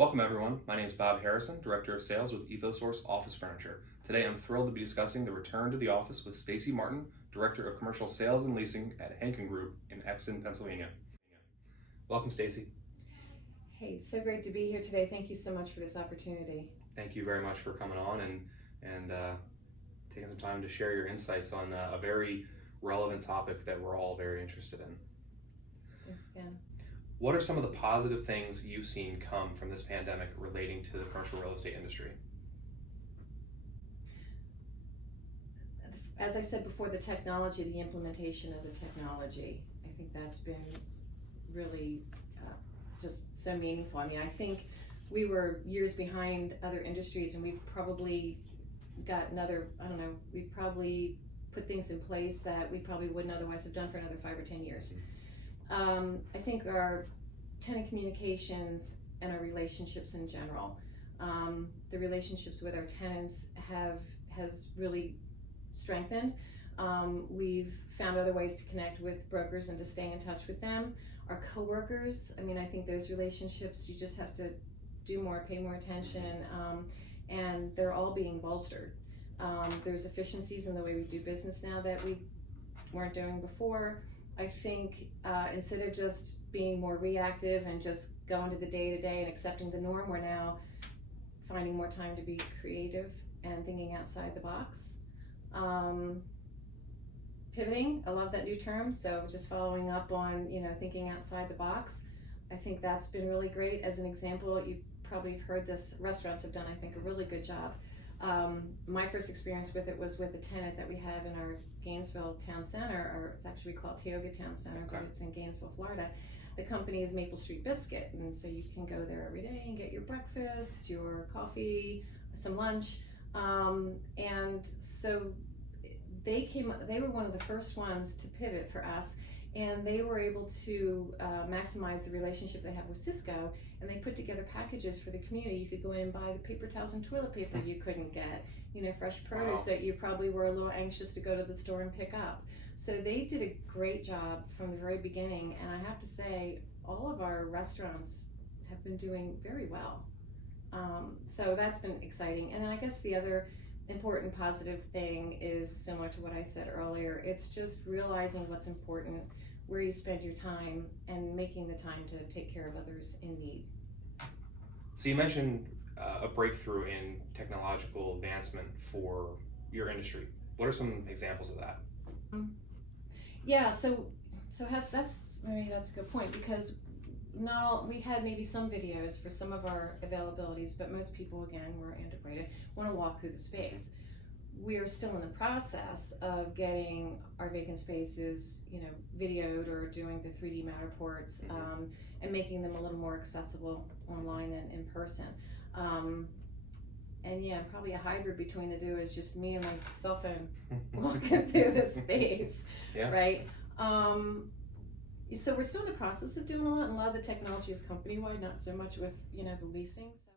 Welcome everyone, my name is Bob Harrison, Director of Sales with Ethosource Office Furniture. Today I'm thrilled to be discussing the return to the office with Stacy Martin, Director of Commercial Sales and Leasing at Hankin Group in Exton, Pennsylvania. Welcome Stacy. Hey, it's so great to be here today. Thank you so much for this opportunity. Thank you very much for coming on and taking some time to share your insights on a very relevant topic that we're all very interested in. Thanks again. What are some of the positive things you've seen come from this pandemic relating to the commercial real estate industry? As I said before, the technology, the implementation of the technology, I think that's been really just so meaningful. I mean, I think we were years behind other industries, and we've probably got we probably put things in place that we probably wouldn't otherwise have done for another 5 or 10 years. I think our tenant communications and our relationships in general, the relationships with our tenants has really strengthened. We've found other ways to connect with brokers and to stay in touch with them. Our coworkers, I mean, I think those relationships, you just have to do more, pay more attention, and they're all being bolstered. There's efficiencies in the way we do business now that we weren't doing before. I think instead of just being more reactive and just going to the day-to-day and accepting the norm, we're now finding more time to be creative and thinking outside the box. Pivoting, I love that new term, so just following up on, thinking outside the box. I think that's been really great. As an example, you probably have heard this, restaurants have done, I think, a really good job. My first experience with it was with a tenant that we have in our Gainesville Town Center, or it's actually called Tioga Town Center, but it's in Gainesville, Florida. The company is Maple Street Biscuit, and so you can go there every day and get your breakfast, your coffee, some lunch, and so they were one of the first ones to pivot for us, and they were able to maximize the relationship they have with Cisco, and they put together packages for the community. You could go in and buy the paper towels and toilet paper you couldn't get, fresh produce that you probably were a little anxious to go to the store and pick up. So they did a great job from the very beginning, and I have to say, all of our restaurants have been doing very well. So that's been exciting. And I guess the other important positive thing is similar to what I said earlier. It's just realizing what's important, where you spend your time, and making the time to take care of others in need. So you mentioned a breakthrough in technological advancement for your industry. What are some examples of that? Yeah, so that's a good point, because we had maybe some videos for some of our availabilities, but most people, again, we're antiquated, want to walk through the space. We are still in the process of getting our vacant spaces, videoed or doing the 3D Matterports, and making them a little more accessible online than in person. And yeah, probably a hybrid between the two is just me and my cell phone walking through the space, right? So we're still in the process of doing a lot, and a lot of the technology is company-wide, not so much with, the leasing. So